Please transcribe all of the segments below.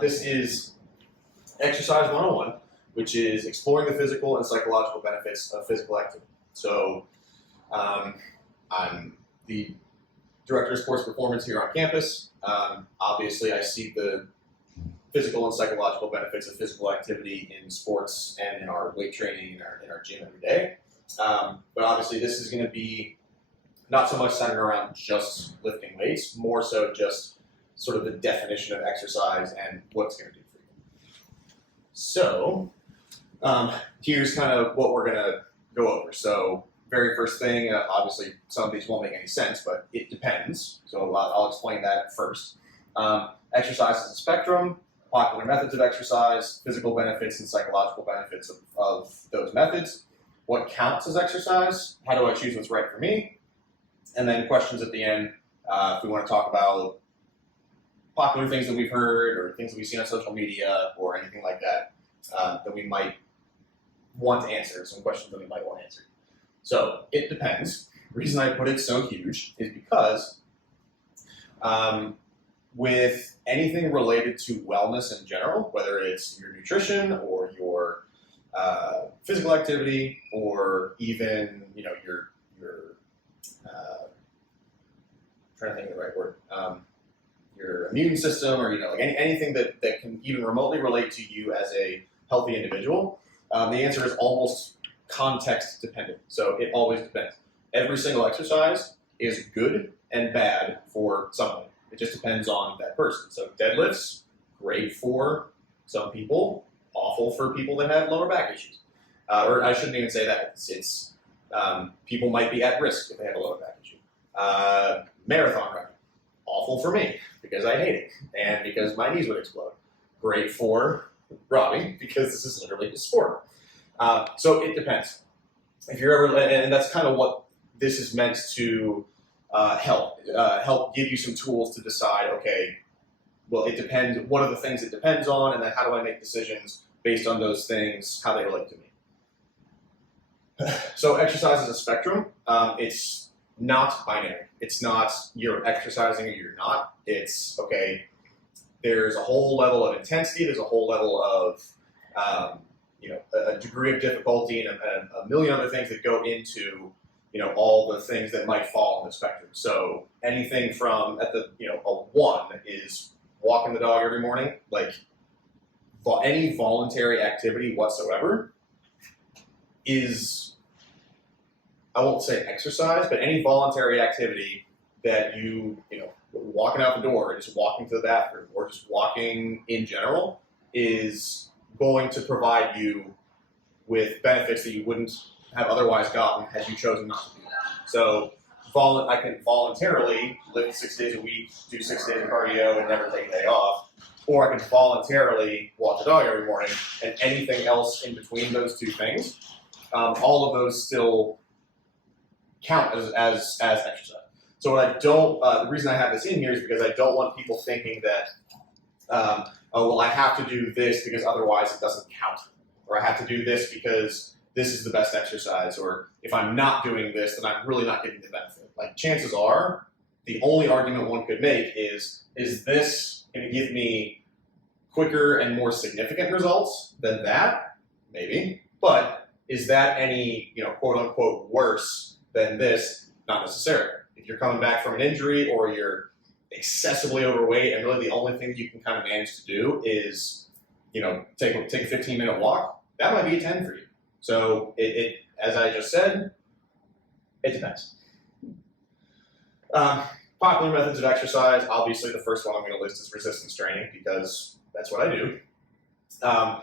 This is Exercise 101, which is exploring the physical and psychological benefits of physical activity. So I'm the Director of Sports Performance here on campus. Obviously, I see the physical and psychological benefits of physical activity in sports and in our weight training in our gym every day. But obviously, this is going to be not so much centered around just lifting weights, more so just sort of the definition of exercise and what it's going to do for you. So here's kind of what we're going to go over. So very first thing, obviously some of these won't make any sense, but it depends. So I'll explain that first. Exercise is a spectrum, popular methods of exercise, physical benefits and psychological benefits of those methods. What counts as exercise? How do I choose what's right for me? And then questions at the end if we want to talk about popular things that we've heard or things that we've seen on social media or anything like that that we might want answered, some questions that we might want answered. So it depends. The reason I put it so huge is because with anything related to wellness in general, whether it's your nutrition or your physical activity or even your trying to think of the right word, your immune system or like anything that can even remotely relate to you as a healthy individual, the answer is almost context dependent. So it always depends. Every single exercise is good and bad for somebody. It just depends on that person. So deadlifts, great for some people, awful for people that have lower back issues. Or I shouldn't even say that. It's people might be at risk if they have a lower back issue. Marathon running, awful for me because I hate it and because my knees would explode. Great for Robbie because this is literally his sport. So it depends. If you're ever, and that's kind of what this is meant to help give you some tools to decide, okay, well, it depends, what are the things it depends on, and then how do I make decisions based on those things, how they relate to me. So exercise is a spectrum. It's not binary. It's not you're exercising or you're not. It's, okay, there's a whole level of intensity, there's a whole level of a degree of difficulty and a million other things that go into all the things that might fall on the spectrum. So anything from a 1 is walking the dog every morning, like any voluntary activity whatsoever is, I won't say exercise, but any voluntary activity that walking out the door or just walking to the bathroom or just walking in general is going to provide you with benefits that you wouldn't have otherwise gotten had you chosen not to do that. So I can voluntarily live 6 days a week, do 6 days of cardio and never take a day off, or I can voluntarily walk the dog every morning, and anything else in between those two things, all of those still count as exercise. So what I don't, the reason I have this in here is because I don't want people thinking that, oh, well, I have to do this because otherwise it doesn't count. Or I have to do this because this is the best exercise. Or if I'm not doing this, then I'm really not getting the benefit. Like chances are, the only argument one could make is this going to give me quicker and more significant results than that? Maybe. But is that any, quote unquote worse than this? Not necessarily. If you're coming back from an injury or you're excessively overweight and really the only thing that you can kind of manage to do is, take a 15-minute walk, that might be a 10 for you. So it as I just said, it depends. Popular methods of exercise, obviously the first one I'm going to list is resistance training because that's what I do. Now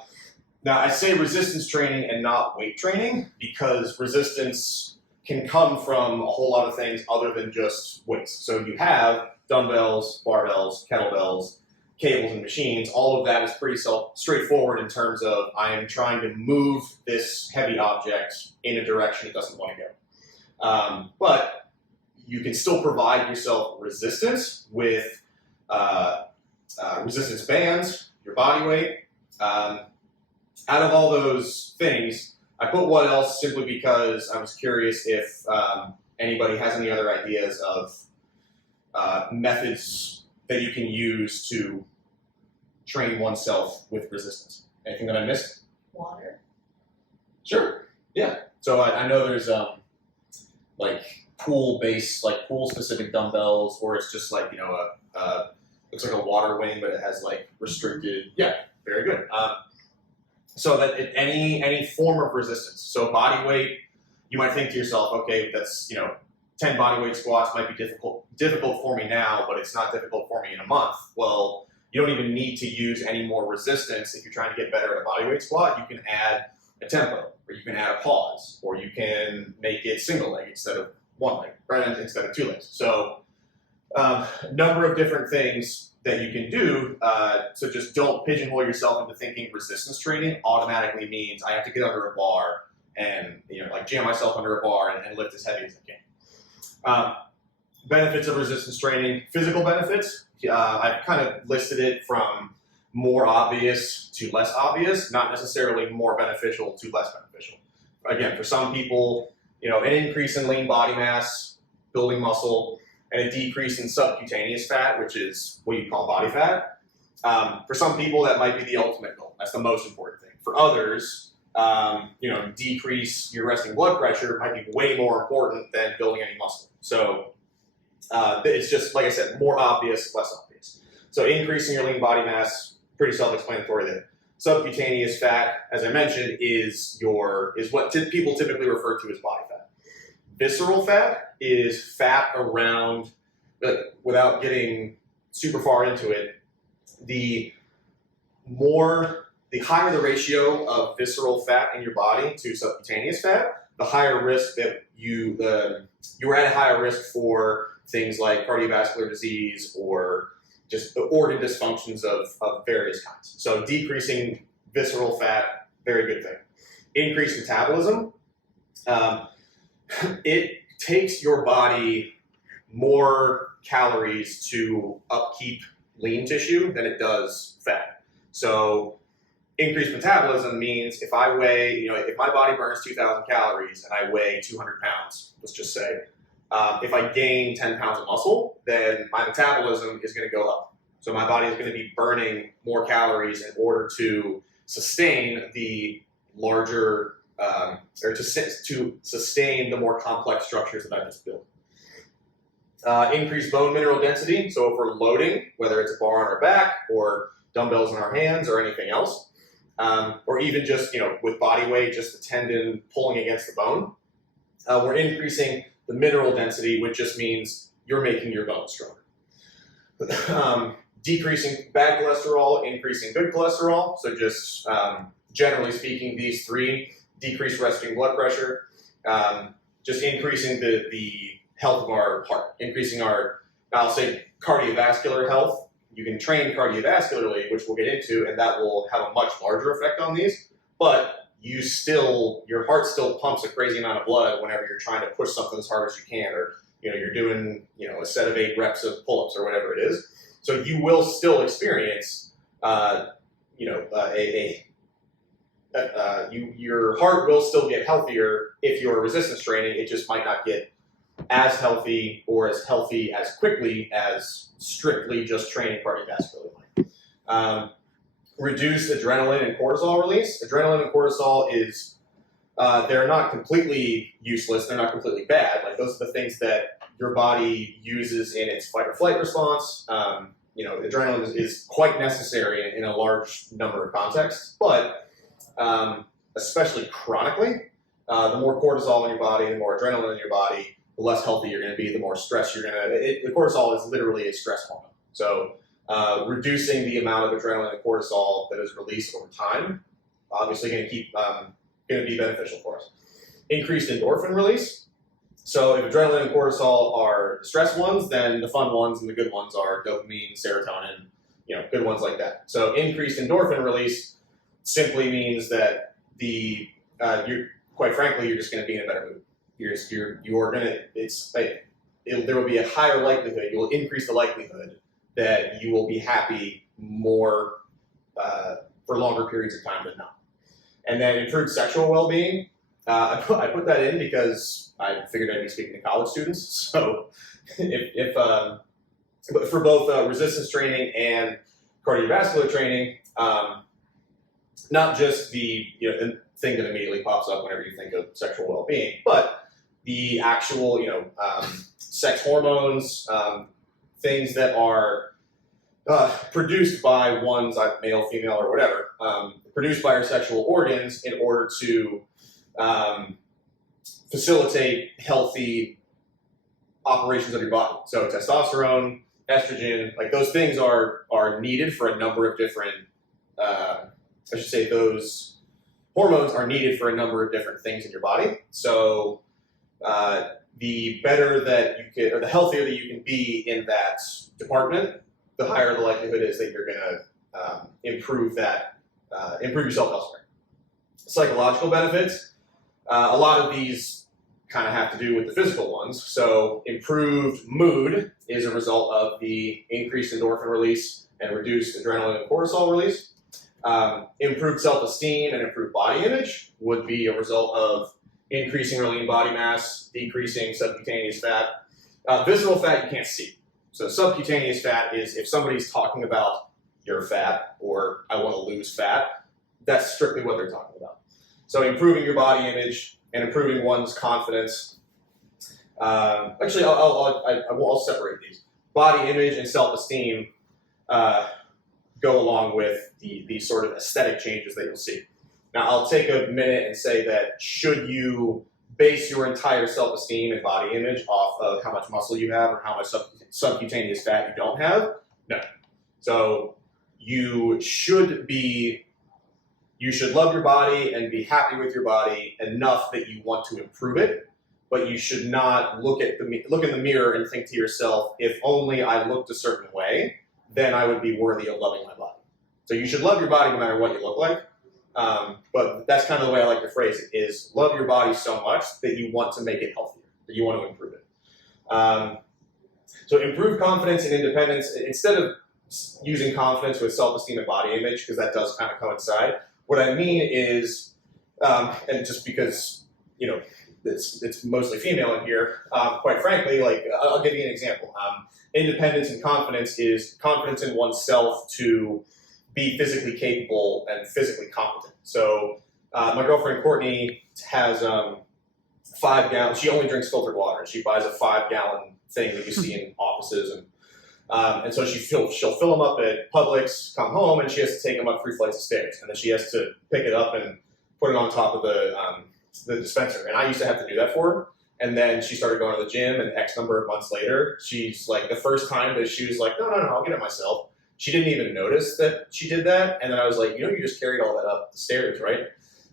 I say resistance training and not weight training because resistance can come from a whole lot of things other than just weights. So you have dumbbells, barbells, kettlebells, cables and machines. All of that is pretty straightforward in terms of I am trying to move this heavy object in a direction it doesn't want to go. But you can still provide yourself resistance with resistance bands, your body weight. Out of all those things, I put what else simply because I was curious if anybody has any other ideas of methods that you can use to train oneself with resistance. Anything that I missed? Water. Sure. Yeah. So I know there's like pool-based, like pool-specific dumbbells, or it's just like, you know, looks like a water wing, but it has like restricted. Yeah, very good. So that any form of resistance. So body weight, you might think to yourself, okay, that's, you know, 10 bodyweight squats might be difficult for me now, but it's not difficult for me in a month. Well, you don't even need to use any more resistance if you're trying to get better at a bodyweight squat. You can add a tempo, or you can add a pause, or you can make it single leg instead of one leg, right? Instead of two legs. So a number of different things that you can do. So just don't pigeonhole yourself into thinking resistance training automatically means I have to get under a bar and, you know, like jam myself under a bar and lift as heavy as I can. Benefits of resistance training, physical benefits. I've kind of listed it from more obvious to less obvious, not necessarily more beneficial to less beneficial. Again, for some people, you know, an increase in lean body mass, building muscle, and a decrease in subcutaneous fat, which is what you call body fat. For some people, that might be the ultimate goal. That's the most important thing. For others, you know, decrease your resting blood pressure might be way more important than building any muscle. So it's just, like I said, more obvious, less obvious. So increasing your lean body mass, pretty self-explanatory there. Subcutaneous fat, as I mentioned, is what people typically refer to as body fat. Visceral fat is fat around, without getting super far into it, the higher the ratio of visceral fat in your body to subcutaneous fat, the higher risk that you're at a higher risk for things like cardiovascular disease or just organ dysfunctions of various kinds. So decreasing visceral fat, very good thing. Increased metabolism. It takes your body more calories to upkeep lean tissue than it does fat. So increased metabolism means if I weigh, you know, if my body burns 2,000 calories and I weigh 200 pounds, let's just say, if I gain 10 pounds of muscle, then my metabolism is going to go up. So my body is going to be burning more calories in order to sustain the larger, or to sustain the more complex structures that I just built. Increased bone mineral density. So if we're loading, whether it's a bar on our back or dumbbells in our hands or anything else, or even just, you know, with body weight, just the tendon pulling against the bone, we're increasing the mineral density, which just means you're making your bones stronger. Decreasing bad cholesterol, increasing good cholesterol. So just generally speaking, these three: decreased resting blood pressure, just increasing the health of our heart, increasing our, I'll say, cardiovascular health. You can train cardiovascularly, which we'll get into, and that will have a much larger effect on these. But your heart still pumps a crazy amount of blood whenever you're trying to push something as hard as you can, or, you know, you're doing, you know, a set of 8 reps of pull-ups or whatever it is. So you will still experience, you know, your heart will still get healthier if you're resistance training. It just might not get as healthy or as healthy as quickly as strictly just training cardiovascularly. Reduce adrenaline and cortisol release. Adrenaline and cortisol is, they're not completely useless. They're not completely bad. Like, those are the things that your body uses in its fight or flight response. You know, adrenaline is quite necessary in a large number of contexts, but especially chronically, the more cortisol in your body, the more adrenaline in your body, the less healthy you're going to be, the more stress you're going to. The cortisol is literally a stress hormone. So reducing the amount of adrenaline and cortisol that is released over time, obviously going to be beneficial for us. Increased endorphin release. So if adrenaline and cortisol are the stress ones, then the fun ones and the good ones are dopamine, serotonin, you know, good ones like that. So increased endorphin release simply means that quite frankly, you're just going to be in a better mood. There will be a higher likelihood, you will increase the likelihood that you will be happy more for longer periods of time than not. And then improved sexual well-being. I put that in because I figured I'd be speaking to college students. So but for both resistance training and cardiovascular training, not just the thing that immediately pops up whenever you think of sexual well-being, but the actual sex hormones, things that are produced by one's male, female, or whatever, produced by our sexual organs in order to facilitate healthy operations of your body. So testosterone, estrogen, like those things are needed for a number of different, those hormones are needed for a number of different things in your body. So the better that you can, or the healthier that you can be in that department, the higher the likelihood is that you're going to improve yourself elsewhere. Psychological benefits, a lot of these kind of have to do with the physical ones. So improved mood is a result of the increased endorphin release and reduced adrenaline and cortisol release. Improved self-esteem and improved body image would be a result of increasing or lean body mass, decreasing subcutaneous fat. Visceral fat you can't see. So subcutaneous fat is if somebody's talking about you're fat or I want to lose fat, that's strictly what they're talking about. So improving your body image and improving one's confidence. Actually, I'll separate these. Body image and self-esteem go along with the sort of aesthetic changes that you'll see. Now, I'll take a minute and say that should you base your entire self-esteem and body image off of how much muscle you have or how much subcutaneous fat you don't have? No. So you should love your body and be happy with your body enough that you want to improve it, but you should not look in the mirror and think to yourself, if only I looked a certain way, then I would be worthy of loving my body. So you should love your body no matter what you look like. But that's kind of the way I like to phrase it, is love your body so much that you want to make it healthier, that you want to improve it. So improve confidence and independence. Instead of using confidence with self-esteem and body image, because that does kind of coincide, what I mean is, and just because, it's mostly female in here, quite frankly, like I'll give you an example. Independence and confidence is confidence in oneself to be physically capable and physically competent. So my girlfriend Courtney has 5 gallons. She only drinks filtered water, and she buys a 5-gallon thing that you see in offices, and so she'll fill them up at Publix, come home, and she has to take them up 3 flights of stairs, and then she has to pick it up and put it on top of the dispenser. And I used to have to do that for her. And then she started going to the gym, and X number of months later, she's like, the first time that she was like, no, I'll get it myself. She didn't even notice that she did that. And then I was like, you just carried all that up the stairs, right?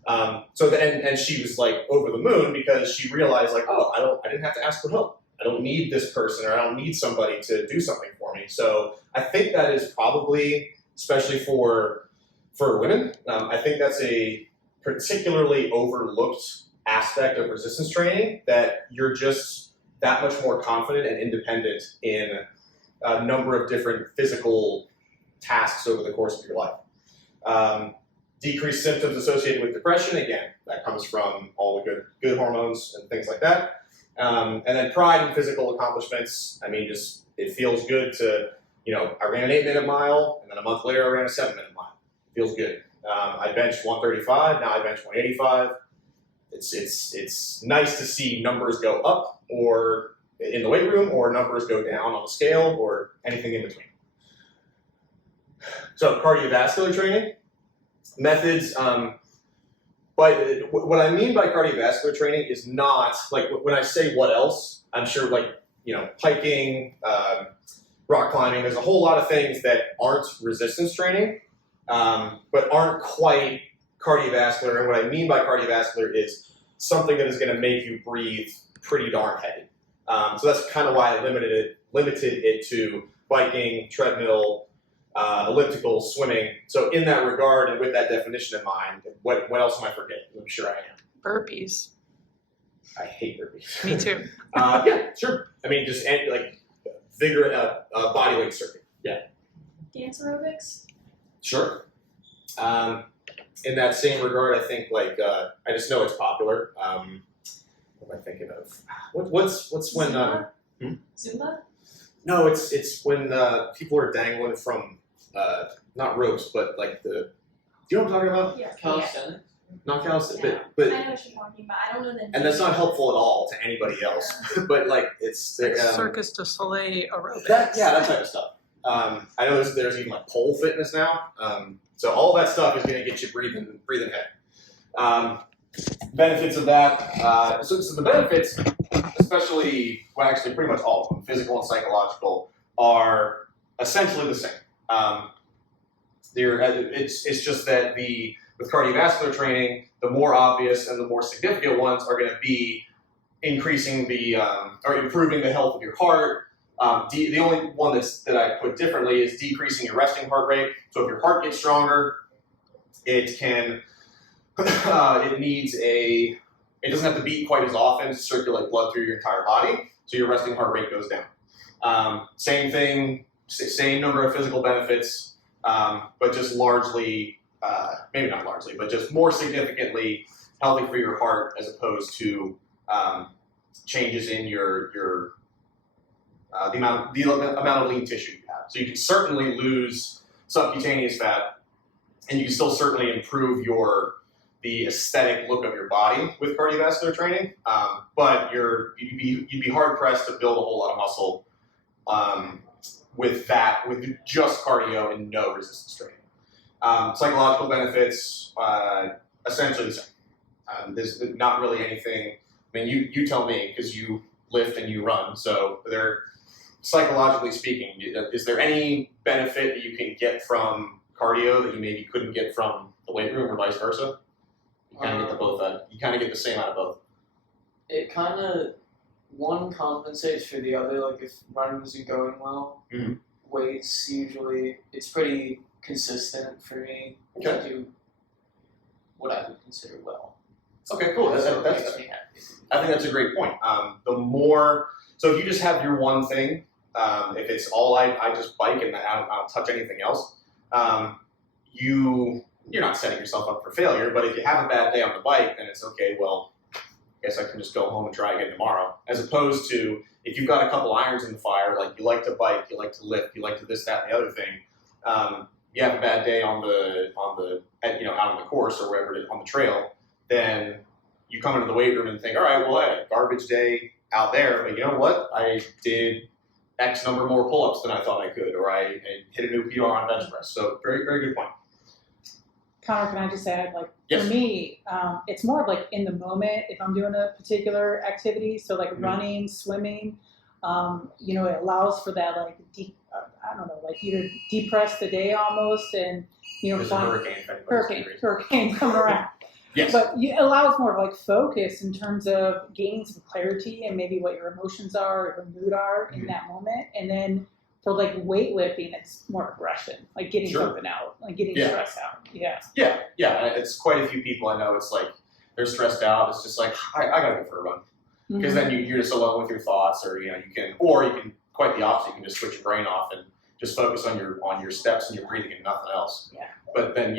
And she was like over the moon because she realized like, I didn't have to ask for help. I don't need this person, or I don't need somebody to do something for me. So I think that is probably, especially for women, I think that's a particularly overlooked aspect of resistance training, that you're just that much more confident and independent in a number of different physical tasks over the course of your life. Decreased symptoms associated with depression, again, that comes from all the good hormones and things like that. And then pride in physical accomplishments. I mean, just it feels good to, I ran an 8-minute mile, and then a month later I ran a 7-minute mile. It feels good. I benched 135, now I bench 185. It's nice to see numbers go up or in the weight room, or numbers go down on the scale, or anything in between. So cardiovascular training methods. But what I mean by cardiovascular training is not like when I say what else, I'm sure hiking, rock climbing. There's a whole lot of things that aren't resistance training, but aren't quite cardiovascular. And what I mean by cardiovascular is something that is going to make you breathe pretty darn heavy. So that's kind of why I limited it to biking, treadmill, elliptical, swimming. So in that regard, and with that definition in mind, what else am I forgetting? I'm sure I am. Burpees. I hate burpees. Me too. Yeah, sure. I mean, just vigor, body weight circuit. Yeah. Dance aerobics? Sure. In that same regard, I think I just know it's popular. What am I thinking of? What's when? Zumba? Zumba? No, it's when people are dangling from not ropes, but like do you know what I'm talking about? Yeah. Calisthenics? Not calisthenics, Yeah. but I know what you're talking about. I don't know the name. and that's not helpful at all to anybody else. But like it's Like Circus du Soleil aerobics. that type of stuff. I know there's even like pole fitness now. So all that stuff is going to get you breathing heavy. Benefits of that. So the benefits, especially, well, actually pretty much all of them, physical and psychological, are essentially the same. It's just that with cardiovascular training, the more obvious and the more significant ones are going to be increasing or improving the health of your heart. The only one that I put differently is decreasing your resting heart rate. So if your heart gets stronger, it doesn't have to beat quite as often to circulate blood through your entire body, so your resting heart rate goes down. Same thing, same number of physical benefits, but just largely, maybe not largely, but just more significantly healthy for your heart as opposed to changes in the amount of lean tissue you have. So you can certainly lose subcutaneous fat, and you can still certainly improve the aesthetic look of your body with cardiovascular training, but you'd be hard pressed to build a whole lot of muscle with just cardio and no resistance training. Psychological benefits, essentially the same. There's not really anything. I mean, you tell me because you lift and you run. So psychologically speaking, is there any benefit that you can get from cardio that you maybe couldn't get from the weight room, or vice versa? You kind of get you kind of get the same out of both. It kind of, one compensates for the other. Like if running isn't going well, weights usually, it's pretty consistent for me to do what I would consider well. Okay, cool. So That it makes makes me happy. I think that's a great point. So if you just have your one thing, if it's all I just bike and I don't touch anything else, you're not setting yourself up for failure. But if you have a bad day on the bike, then it's okay. Well, I guess I can just go home and try again tomorrow. As opposed to if you've got a couple irons in the fire, like you like to bike, you like to lift, you like to this, that, and the other thing. You have a bad day on the out on the course or wherever it is on the trail, then you come into the weight room and think, all right, well, I had a garbage day out there, but you know what? I did X number more pull-ups than I thought I could, or I hit a new PR on bench press. So very, very good point. Connor, can I just add, like, Yes. for me, it's more of like in the moment if I'm doing a particular activity. So like running, swimming, it allows for that, like, I don't know, like you to depress the day almost, and There's a hurricane coming around. Yes. But it allows more of like focus in terms of gaining some clarity and maybe what your emotions are or your mood are in that moment. And then for like weightlifting, it's more aggression, like getting something out, like getting stress out. Yeah. Yeah. It's quite a few people I know. It's like they're stressed out. It's just like I gotta go for a run because then you're just alone with your thoughts, or you can quite the opposite. You can just switch your brain off and just focus on your steps and your breathing and nothing else. Yeah. But then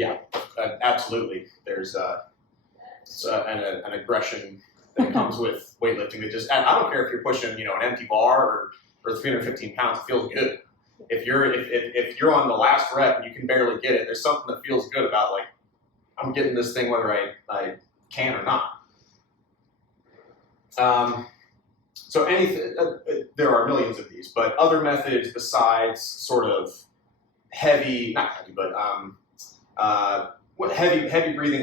absolutely, there's an aggression that comes with weightlifting. I don't care if you're pushing an empty bar or 315 pounds. It feels good. If you're on the last rep and you can barely get it, there's something that feels good about, like, I'm getting this thing whether I can or not. So anything, there are millions of these, but other methods besides sort of heavy breathing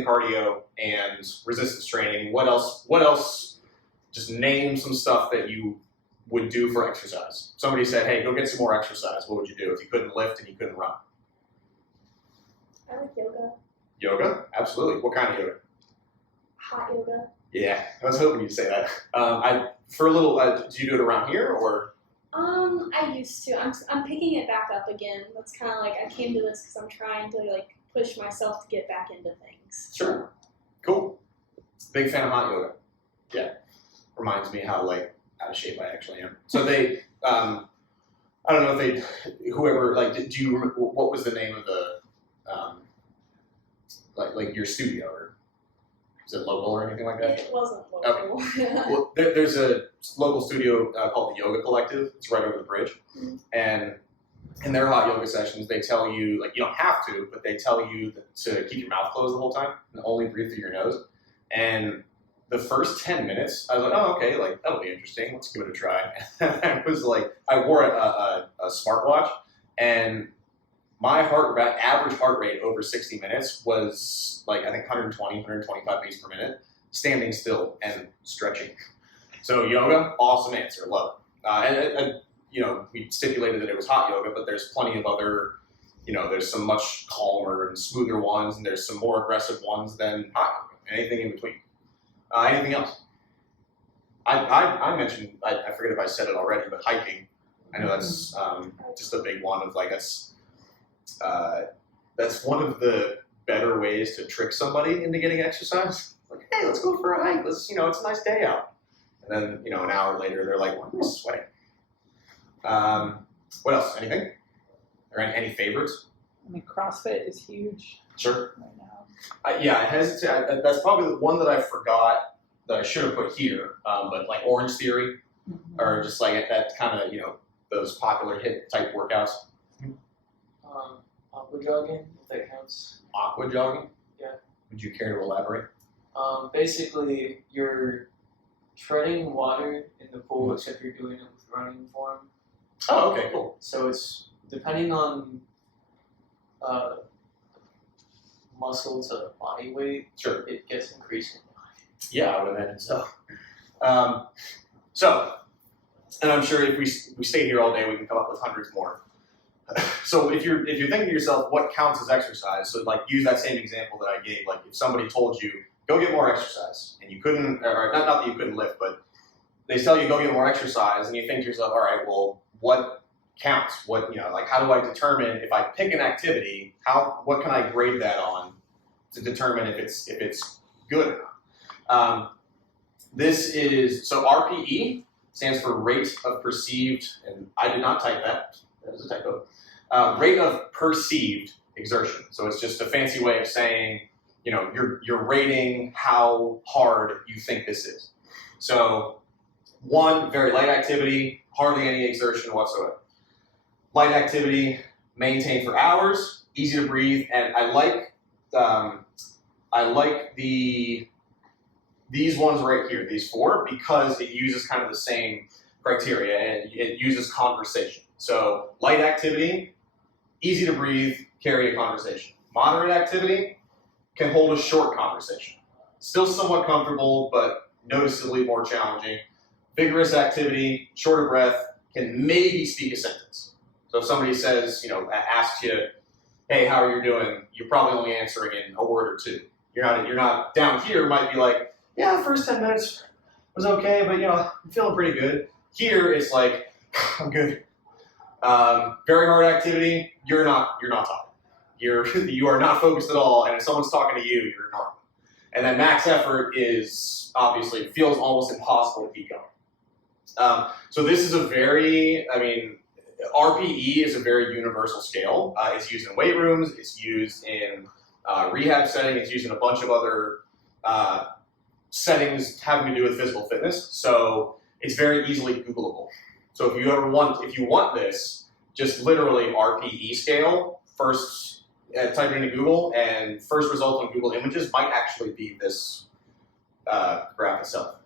cardio and resistance training. What else? Just name some stuff that you would do for exercise. Somebody said, hey, go get some more exercise. What would you do if you couldn't lift and you couldn't run? I like yoga. Yoga? Absolutely. What kind of yoga? Hot yoga. Yeah, I was hoping you'd say that. Do you do it around here or? I used to. I'm picking it back up again. That's kind of like I came to this because I'm trying to like push myself to get back into things. Sure. Cool. Big fan of hot yoga. Yeah. Reminds me how out of shape I actually am. So they, I don't know if whoever, do you remember, what was the name of the, your studio, or is it local or anything like that? It wasn't local. Okay. Well, there's a local studio called the Yoga Collective. It's right over the bridge. And in their hot yoga sessions, they tell you, like, you don't have to, but they tell you to keep your mouth closed the whole time and only breathe through your nose. And the first 10 minutes, I was like, oh, okay, like, that'll be interesting. Let's give it a try. I was like, I wore a smartwatch, and my average heart rate over 60 minutes was like, I think 120, 125 beats per minute, standing still and stretching. So yoga, awesome answer, love it. And you know, we stipulated that it was hot yoga, but there's plenty of other, you know, there's some much calmer and smoother ones, and there's some more aggressive ones than hot yoga, anything in between. Anything else? I mentioned, I forget if I said it already, but hiking. I know that's just a big one of like, that's one of the better ways to trick somebody into getting exercise. Like, hey, let's go for a hike. Let's, you know, it's a nice day out. And then, you know, an hour later, they're like, why am I sweating? What else? Anything? Or any favorites? I mean, CrossFit is huge Sure. right now. Yeah, I hesitate. That's probably the one that I forgot that I should have put here. But like Orange Theory, or just like that kind of, you know, those popular HIIT type workouts. Aqua jogging, if that counts. Aqua jogging? Yeah. Would you care to elaborate? Basically, you're treading water in the pool, except you're doing it with running form. Oh, okay, cool. So it's depending on muscle to body weight, Sure. it gets increasing. Yeah, I would imagine so. And I'm sure if we stay here all day, we can come up with hundreds more. So if you're thinking to yourself, what counts as exercise? So like use that same example that I gave. Like if somebody told you, go get more exercise, and you couldn't, or not that you couldn't lift, but they tell you go get more exercise, and you think to yourself, all right, well, what counts? What, you know, like how do I determine if I pick an activity, what can I grade that on to determine if it's good or not? This is, so RPE stands for rate of perceived, and I did not type that. That is a typo. Rate of perceived exertion. So it's just a fancy way of saying, you know, you're rating how hard you think this is. So 1, very light activity, hardly any exertion whatsoever. Light activity, maintain for hours, easy to breathe, and I like these ones right here, these 4, because it uses kind of the same criteria, and it uses conversation. So light activity, easy to breathe, carry a conversation. Moderate activity can hold a short conversation. Still somewhat comfortable, but noticeably more challenging. Vigorous activity, shorter breath, can maybe speak a sentence. So if somebody says, you know, asks you, hey, how are you doing? You're probably only answering in a word or 2. You're not down here, might be like, yeah, the first 10 minutes was okay, but, you know, I'm feeling pretty good. Here, it's like, I'm good. Very hard activity, you're not talking. You are not focused at all, and if someone's talking to you, you're ignoring them. And then max effort is, obviously, it feels almost impossible to keep going. So this is RPE is a very universal scale. It's used in weight rooms, it's used in rehab setting, it's used in a bunch of other settings having to do with physical fitness. So it's very easily Googleable. So if you want this, just literally RPE scale, first type it into Google, and first result on Google Images might actually be this graph itself.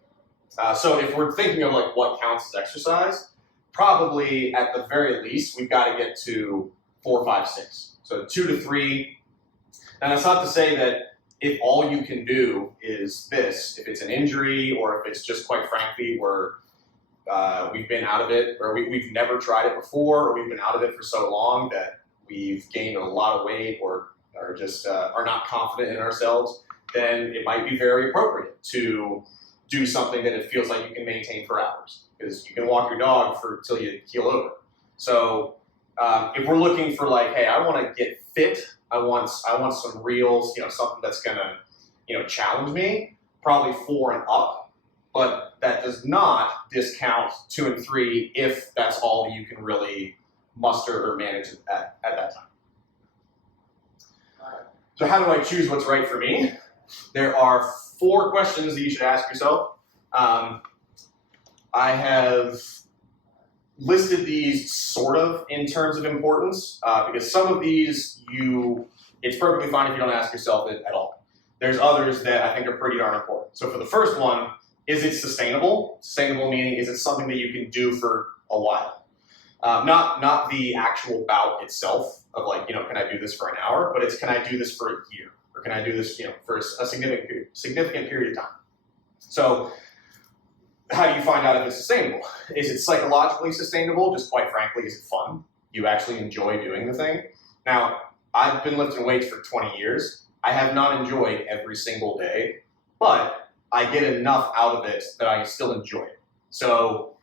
So if we're thinking of like what counts as exercise, probably at the very least, we've got to get to 4, 5, 6. So 2 to 3. And that's not to say that if all you can do is this, if it's an injury, or if it's just quite frankly we've been out of it, or we've never tried it before, or we've been out of it for so long that we've gained a lot of weight, or just are not confident in ourselves, then it might be very appropriate to do something that it feels like you can maintain for hours, because you can walk your dog till you keel over. So if we're looking for like, hey, I want to get fit, I want some reels, something that's gonna, challenge me, probably 4 and up. But that does not discount 2 and 3 if that's all that you can really muster or manage at that time. So how do I choose what's right for me? There are 4 questions that you should ask yourself. I have listed these sort of in terms of importance because some of these it's perfectly fine if you don't ask yourself it at all. There's others that I think are pretty darn important. So for the first one, is it sustainable? Sustainable meaning, is it something that you can do for a while? Not the actual bout itself of like, can I do this for an hour? But it's, can I do this for a year? Or can I do this, for a significant period of time? So how do you find out if it's sustainable? Is it psychologically sustainable? Just quite frankly, is it fun? You actually enjoy doing the thing? Now, I've been lifting weights for 20 years. I have not enjoyed every single day, but I get enough out of it that I still enjoy it. So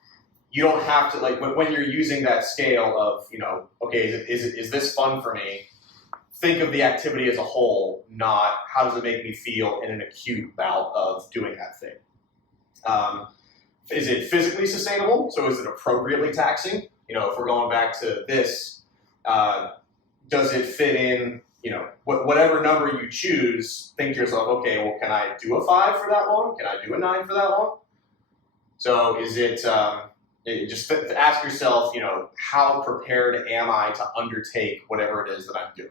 you don't have to, like, when you're using that scale of, okay, is this fun for me? Think of the activity as a whole, not how does it make me feel in an acute bout of doing that thing. Is it physically sustainable? So is it appropriately taxing? If we're going back to this, does it fit in, whatever number you choose, think to yourself, okay, well, can I do a 5 for that long? Can I do a 9 for that long? So is it, just ask yourself, how prepared am I to undertake whatever it is that I'm doing?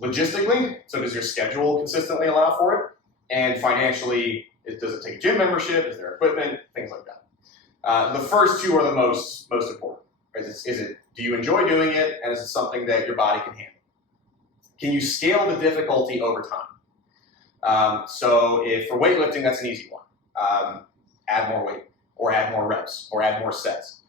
Logistically, so does your schedule consistently allow for it? And financially, does it take a gym membership? Is there equipment? Things like that. The first two are the most important. Do you enjoy doing it, and is it something that your body can handle? Can you scale the difficulty over time? So if for weightlifting, that's an easy one. Add more weight, or add more reps, or add more sets.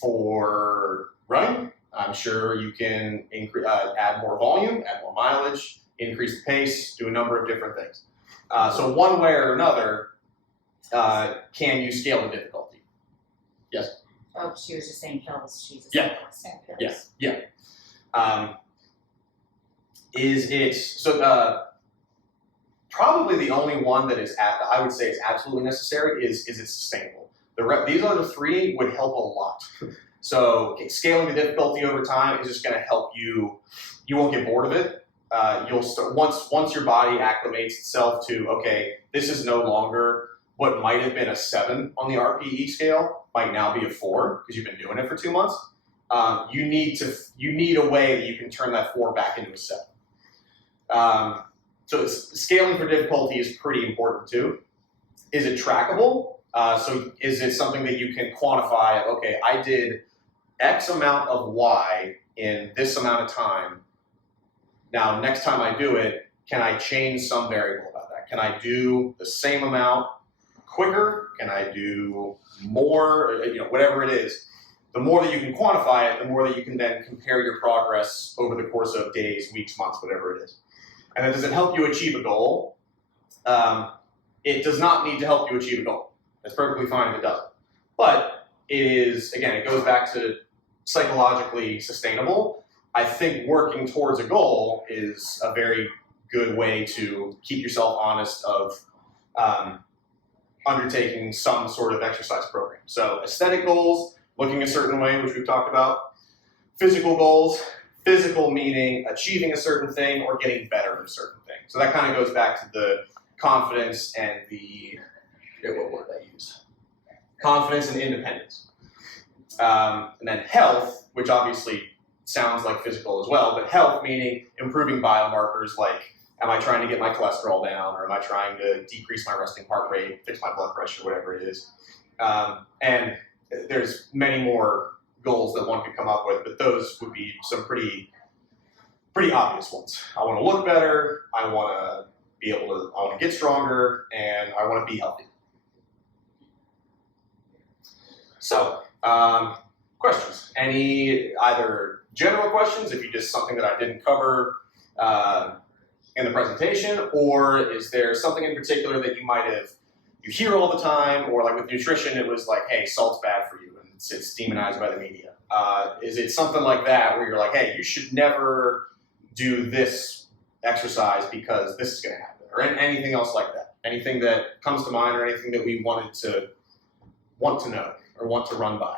For running, I'm sure you can add more volume, add more mileage, increase the pace, do a number of different things. So one way or another, can you scale the difficulty? Yes? Oh, she was just saying hills. She's a Yeah. cyclist. Yeah. Is it, so probably the only one that I would say is absolutely necessary is it sustainable? These other three would help a lot. So scaling the difficulty over time is just going to help you won't get bored of it. You'll start, once your body acclimates itself to, okay, this is no longer what might have been a 7 on the RPE scale, might now be a 4 because you've been doing it for 2 months. You need a way that you can turn that 4 back into a 7. So scaling for difficulty is pretty important too. Is it trackable? So is it something that you can quantify? Okay, I did X amount of Y in this amount of time. Now, next time I do it, can I change some variable about that? Can I do the same amount quicker? Can I do more? Whatever it is. The more that you can quantify it, the more that you can then compare your progress over the course of days, weeks, months, whatever it is. And then does it help you achieve a goal? It does not need to help you achieve a goal. That's perfectly fine if it doesn't. But it is, again, it goes back to psychologically sustainable. I think working towards a goal is a very good way to keep yourself honest of undertaking some sort of exercise program. So aesthetic goals, looking a certain way, which we've talked about. Physical goals, physical meaning achieving a certain thing or getting better at a certain thing. So that kind of goes back to the confidence and what word I use? Confidence and independence. And then health, which obviously sounds like physical as well, but health meaning improving biomarkers like, am I trying to get my cholesterol down, or am I trying to decrease my resting heart rate, fix my blood pressure, whatever it is. And there's many more goals that one could come up with, but those would be some pretty obvious ones. I want to look better, I want to get stronger, and I want to be healthy. So, questions? Any either general questions, if you just something that I didn't cover in the presentation, or is there something in particular that you hear all the time, or like with nutrition, it was like, hey, salt's bad for you, and it's demonized by the media. Is it something like that where you're like, hey, you should never do this exercise because this is going to happen, or anything else like that? Anything that comes to mind, or anything that we want to know or want to run by?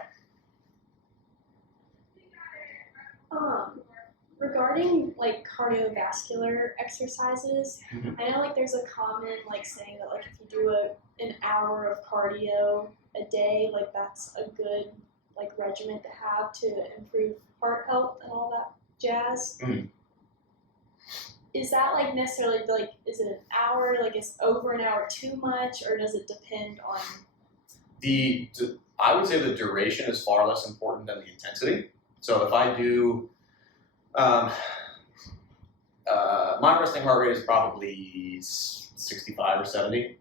Regarding like cardiovascular exercises, Mhm. I know like there's a common like saying that like if you do an hour of cardio, a day, like that's a good like regimen to have to improve heart health and all that jazz. Mhm. Is that like necessarily like, is it an hour, like is over an hour too much, or does it depend on? I would say the duration is far less important than the intensity. So if I do, my resting heart rate is probably 65 or 70.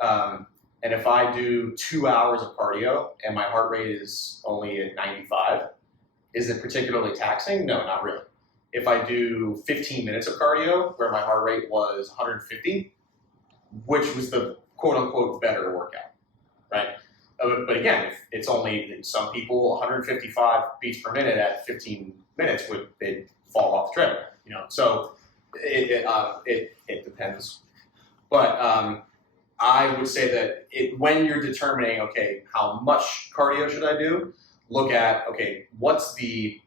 And if I do 2 hours of cardio and my heart rate is only at 95, is it particularly taxing? No, not really. If I do 15 minutes of cardio where my heart rate was 150, which was the quote unquote better workout, right? But again, if it's only some people 155 beats per minute at 15 minutes they'd fall off the treadmill, you know. So it depends. But I would say that when you're determining, okay, how much cardio should I do, look at, okay, what's the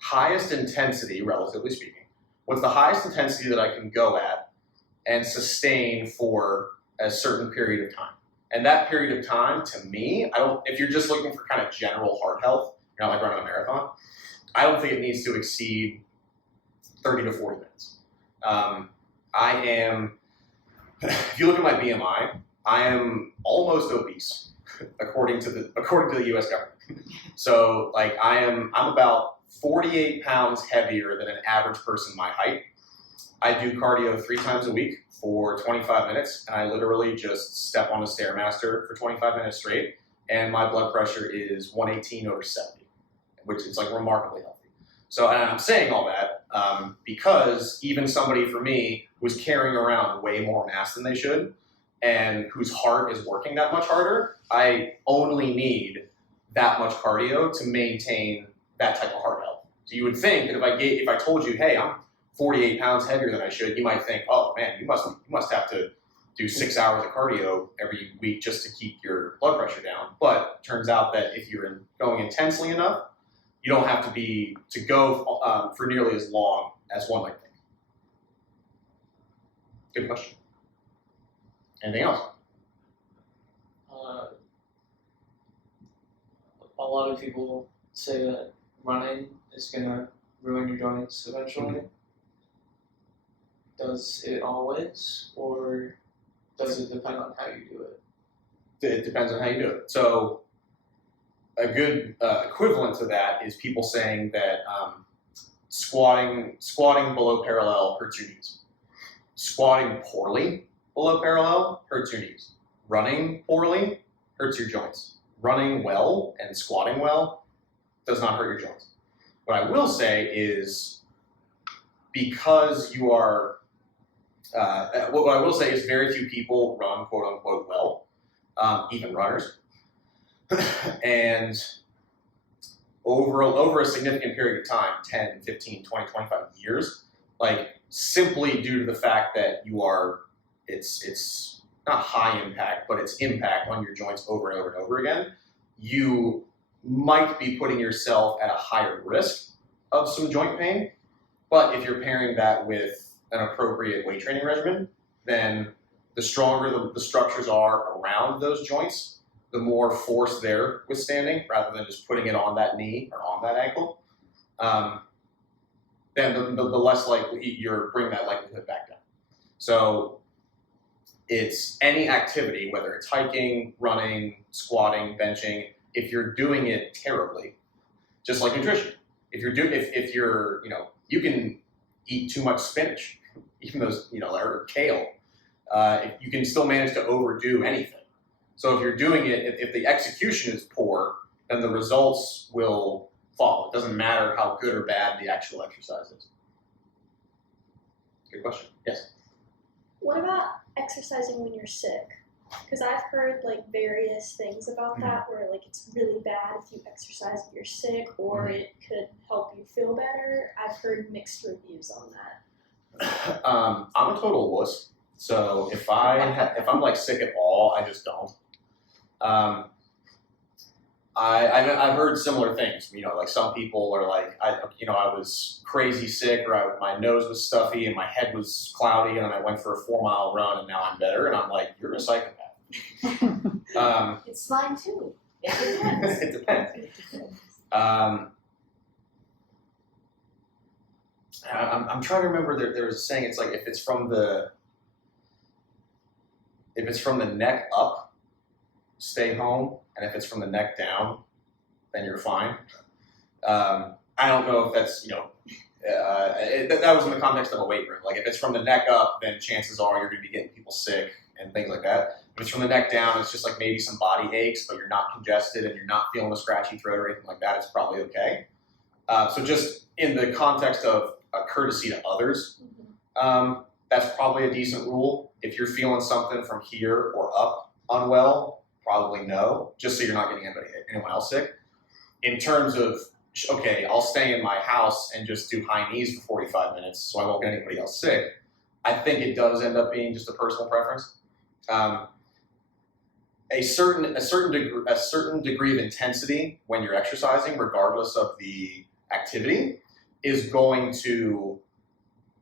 highest intensity, relatively speaking, what's the highest intensity that I can go at and sustain for a certain period of time. And that period of time, to me, if you're just looking for kind of general heart health, you're not like running a marathon, I don't think it needs to exceed 30 to 40 minutes. If you look at my BMI, I am almost obese, according to the U.S. government. So, like, I'm about 48 pounds heavier than an average person my height. I do cardio 3 times a week for 25 minutes, and I literally just step on a Stairmaster for 25 minutes straight, and my blood pressure is 118/70, which is like remarkably healthy. So, and I'm saying all that because even somebody for me who's carrying around way more mass than they should, and whose heart is working that much harder, I only need that much cardio to maintain that type of heart health. So you would think that if I told you, hey, I'm 48 pounds heavier than I should, you might think, oh man, you must have to do 6 hours of cardio every week just to keep your blood pressure down. But it turns out that if you're going intensely enough, you don't have to go for nearly as long as one might think. Good question. Anything else? A lot of people say that running is gonna ruin your joints eventually. Mm-hmm. Does it always, or does it depend on how you do it? It depends on how you do it. So a good equivalent to that is people saying that squatting below parallel hurts your knees. Squatting poorly below parallel hurts your knees. Running poorly hurts your joints. Running well and squatting well does not hurt your joints. What I will say is, because you are, what I will say is very few people run quote unquote well, even runners. And over a significant period of time, 10, 15, 20, 25 years, like simply due to the fact that it's not high impact, but it's impact on your joints over and over and over again, you might be putting yourself at a higher risk of some joint pain. But if you're pairing that with an appropriate weight training regimen, then the stronger the structures are around those joints, the more force they're withstanding, rather than just putting it on that knee or on that ankle, then the less likely you're bringing that likelihood back down. So it's any activity, whether it's hiking, running, squatting, benching, if you're doing it terribly, just like nutrition. If you're, you can eat too much spinach, even those, or kale, you can still manage to overdo anything. So if you're doing it, if the execution is poor, then the results will follow. It doesn't matter how good or bad the actual exercise is. Good question. Yes. What about exercising when you're sick? Because I've heard like various things about that, where like it's really bad if you exercise if you're sick, or it could help you feel better. I've heard mixed reviews on that. I'm a total wuss. So if I'm like sick at all, I just don't. I've heard similar things. Like some people are like, I was crazy sick, or my nose was stuffy and my head was cloudy, and then I went for a 4-mile run and now I'm better. And I'm like, you're a psychopath. It's mine too. It depends. It depends. It depends. I'm trying to remember. There was a saying. It's like if it's from the neck up, stay home, and if it's from the neck down, then you're fine. I don't know if that's that was in the context of a weight room. Like if it's from the neck up, then chances are you're going to be getting people sick and things like that. If it's from the neck down, it's just like maybe some body aches, but you're not congested and you're not feeling a scratchy throat or anything like that. It's probably okay. So just in the context of a courtesy to others, that's probably a decent rule. If you're feeling something from here or up unwell, probably no, just so you're not getting anyone else sick. In terms of, okay, I'll stay in my house and just do high knees for 45 minutes so I won't get anybody else sick, I think it does end up being just a personal preference. A certain degree of intensity when you're exercising, regardless of the activity, is going to,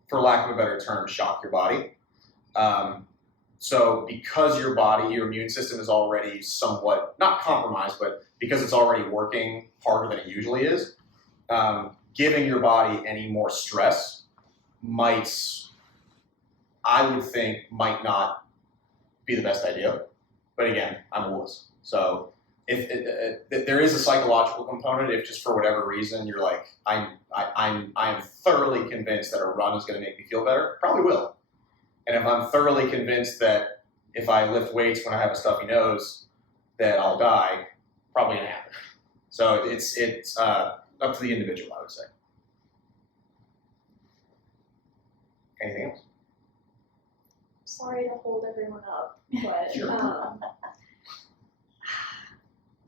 for lack of a better term, shock your body. So because your immune system is already somewhat, not compromised, but because it's already working harder than it usually is, giving your body any more stress I would think, might not be the best idea. But again, I'm a wuss. So if there is a psychological component, if just for whatever reason you're like, I am thoroughly convinced that a run is going to make me feel better, probably will. And if I'm thoroughly convinced that if I lift weights when I have a stuffy nose, that I'll die, probably going to happen. So it's up to the individual, I would say. Anything else? Sorry to hold everyone up, but Sure.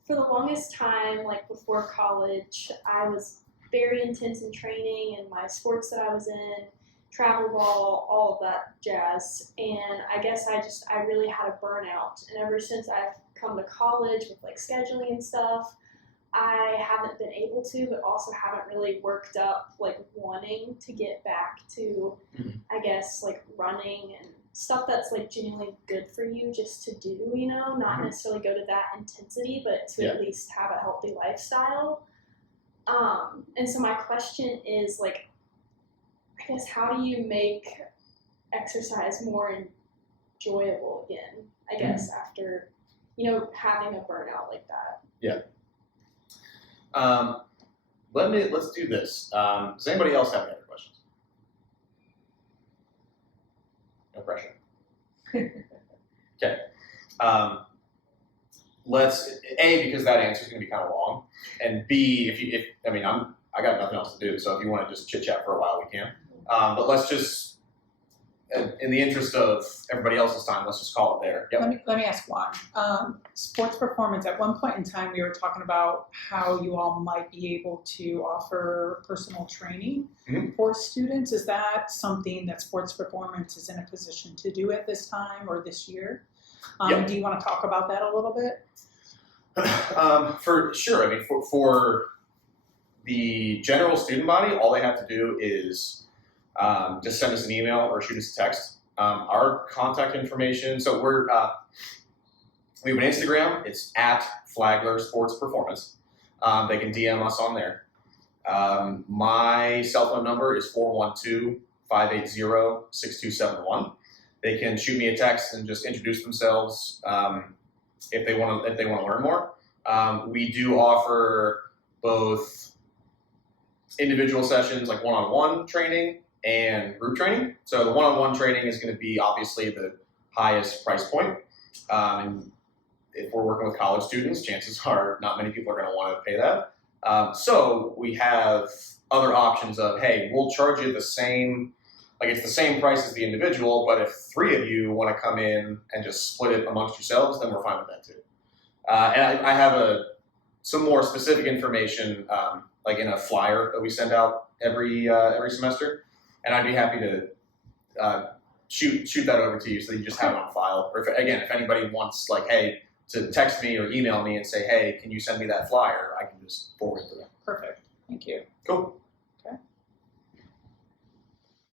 For the longest time, like before college, I was very intense in training and my sports that I was in, travel ball, all of that jazz. And I guess I really had a burnout. And ever since I've come to college with like scheduling and stuff, I haven't been able to, but also haven't really worked up like wanting to get back to, I guess, like running and stuff that's like genuinely good for you just to do, not necessarily go to that intensity, but to at least have a healthy lifestyle. And so my question is like, I guess, how do you make exercise more enjoyable again, I guess, after, having a burnout like that? Yeah. Let's do this. Does anybody else have any other questions? No pressure. Okay. Let's because that answer is going to be kind of long, and B, I got nothing else to do, so if you want to just chit chat for a while, we can. But let's just, in the interest of everybody else's time, let's just call it there. Yep. Let me ask one. Sports performance, at one point in time, we were talking about how you all might be able to offer personal training for students. Is that something that sports performance is in a position to do at this time or this year? Do you want to talk about that a little bit? For sure. For the general student body, all they have to do is just send us an email or shoot us a text. Our contact information, so we have an Instagram. It's at Flagler Sports Performance. They can DM us on there. My cell phone number is 412-580-6271. They can shoot me a text and just introduce themselves if they want to learn more. We do offer both individual sessions, like one-on-one training, and group training. So the one-on-one training is going to be obviously the highest price point. And if we're working with college students, chances are not many people are going to want to pay that. So we have other options of, hey, we'll charge you the same, like it's the same price as the individual, but if 3 of you want to come in and just split it amongst yourselves, then we're fine with that too. And I have some more specific information, like in a flyer that we send out every semester. And I'd be happy to shoot that over to you so that you just have it on file. Or if anybody wants, like, hey, to text me or email me and say, hey, can you send me that flyer? I can just forward it to them. Perfect. Thank you. Cool.